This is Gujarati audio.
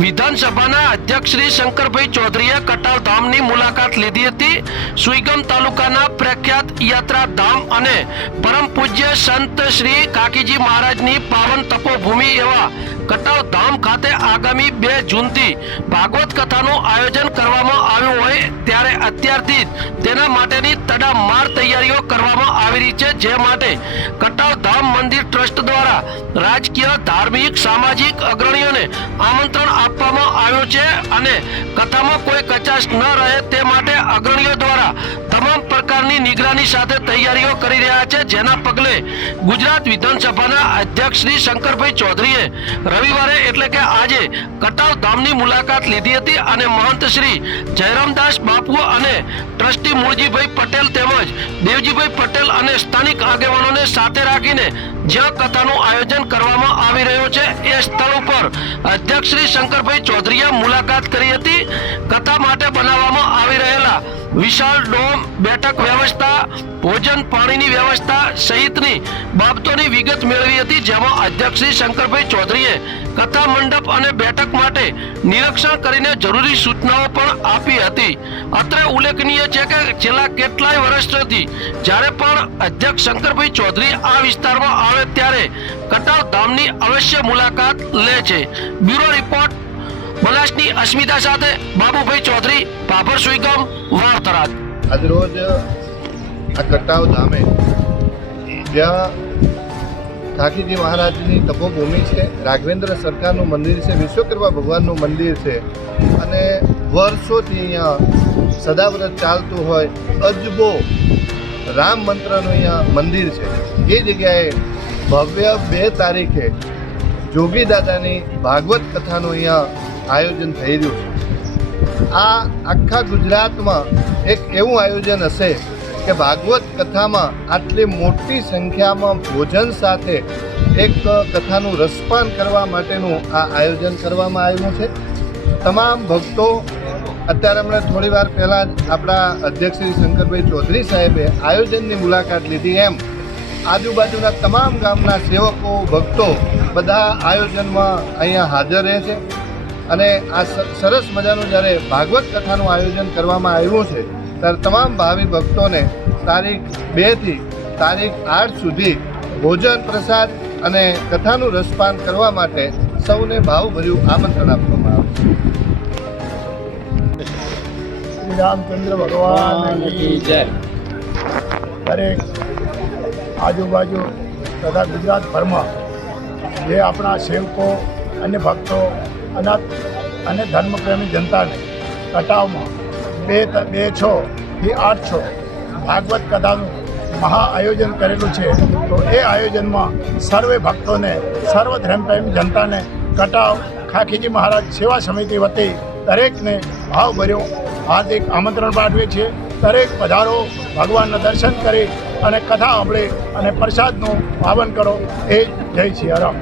વિધાનસભાના અધ્યક્ષ શ્રી શંકરભાઈ ચૌધરીએ કટાવ ધામની મુલાકાત લીધી હતી। સુઈગામ તાલુકાના પ્રખ્યાત યાત્રાધામ અને પરમ પૂજ્ય સંત શ્રી કાકીજી મહારાજની પાવન તપોભૂમિ એવા કટાવ ધામ ખાતે આગામી 2 જૂનથી ભાગવત કથાનું આયોજન કરવામાં આવ્યું હોય ત્યારે અત્યારથી તેના માટેની તડામાર તૈયારીઓ કરવામાં આવી રહી છે, જે માટે કટાવ ધામ મંદિર ટ્રસ્ટ દ્વારા રાજકીય, ધાર્મિક, સામાજિક અગ્રણીઓને આમંત્રણ આપવામાં આવ્યું છે અને કથામાં કોઈ કચાશ ન રહે તે માટે અગ્રણીઓ દ્વારા તમામ પ્રકારની નિગરાની સાથે તૈયારીઓ કરી રહ્યા છે, જેના પગલે ગુજરાત વિધાનસભાના અધ્યક્ષ શ્રી શંકરભાઈ ચૌધરીએ રવિવારે એટલે કે આજે કટાવ ધામની મુલાકાત લીધી હતી અને મહંત શ્રી જયરામદાસ બાપુ અને ટ્રસ્ટી મૂળજીભાઈ પટેલ તેમજ દેવજીભાઈ પટેલ અને સ્થાનિક આગેવાનોને સાથે રાખીને જ્યાં કથાનું આયોજન કરવામાં આવી રહ્યું છે એ સ્થળ ઉપર અધ્યક્ષ શ્રી શંકરભાઈ ચૌધરીએ મુલાકાત કરી હતી। કથા માટે બનાવવામાં આવી રહેલા વિશાળ ડોમ, બેઠક વ્યવસ્થા, ભોજન પાણીની વ્યવસ્થા સહિતની બાબતોની વિગત મેળવી હતી, જેમાં અધ્યક્ષ શ્રી શંકરભાઈ ચૌધરીએ કથા મંડપ અને બેઠક માટે નિરીક્ષણ કરીને જરૂરી સૂચનાઓ પણ આપી હતી। અત્રે ઉલ્લેખનીય છે કે છેલ્લા કેટલાય વર્ષોથી જ્યારે પણ અધ્યક્ષ શંકરભાઈ ચૌધરી આ વિસ્તારમાં આવે ત્યારે કટાવ ધામની અવશ્ય મુલાકાત લે છે। બ્યુરો રિપોર્ટ બનાસની અસ્મિતા સાથે બાબુભાઈ ચૌધરી, પાપર સુઈગામ, વાવથરાદ। આજ રોજ આ કટાવ ધામે જ્યાં ઠાકીજી મહારાજની તપોભૂમિ છે, રાઘવેન્દ્ર સરકારનું મંદિર છે, વિશ્વકર્મા ભગવાનનું મંદિર છે અને વર્ષોથી અહીંયા સદાવ્રત ચાલતું હોય અજબો રામ મંત્રનું અહીંયા મંદિર છે। એ જગ્યાએ ભવ્ય 2 તારીખે જોગી દાદાની ભાગવત કથાનું અહીંયા આયોજન થઈ રહ્યું છે। આ આખા ગુજરાતમાં એક એવું આયોજન હશે કે ભાગવત કથામાં આટલી મોટી સંખ્યામાં ભોજન સાથે એક કથાનું રસપાન કરવા માટેનું આ આયોજન કરવામાં આવ્યું છે। તમામ ભક્તો અત્યારે હમણાં થોડી વાર પહેલાં જ આપણા અધ્યક્ષ શ્રી શંકરભાઈ ચૌધરી સાહેબે આયોજનની મુલાકાત લીધી, એમ આજુબાજુના તમામ ગામના સેવકો, ભક્તો બધા આયોજનમાં અહીંયા હાજર રહે છે અને આ સરસ મજાનું જ્યારે ભાગવત કથાનું આયોજન કરવામાં આવ્યું છે ત્યારે તમામ ભાવિ ભક્તોને તારીખ 2 થી તારીખ 8 સુધી ભોજન, પ્રસાદ અને કથાનું રસપાન કરવા માટે સૌને ભાવભર્યું આમંત્રણ આપવામાં આવે છે। શ્રી રામચંદ્ર ભગવાન કી જય। દરેક આજુબાજુ તથા ગુજરાતભરમાં જે આપણા સેવકો અને ભક્તો અને ધર્મપ્રેમી જનતાને કટાવમાં 2-6 થી 8 ભાગવત કથાનું મહા આયોજન કરેલું છે, તો એ આયોજનમાં સર્વે ભક્તોને, સર્વ ધર્મપ્રેમી જનતાને કટાવ ખાકીજી મહારાજ સેવા સમિતિ વતી દરેકને ભાવભર્યું હાર્દિક આમંત્રણ પાઠવીએ છીએ। દરેક પધારો, ભગવાનના દર્શન કરી અને કથા સાંભળી અને પ્રસાદનું પાવન કરો। એ જય સિયારામ।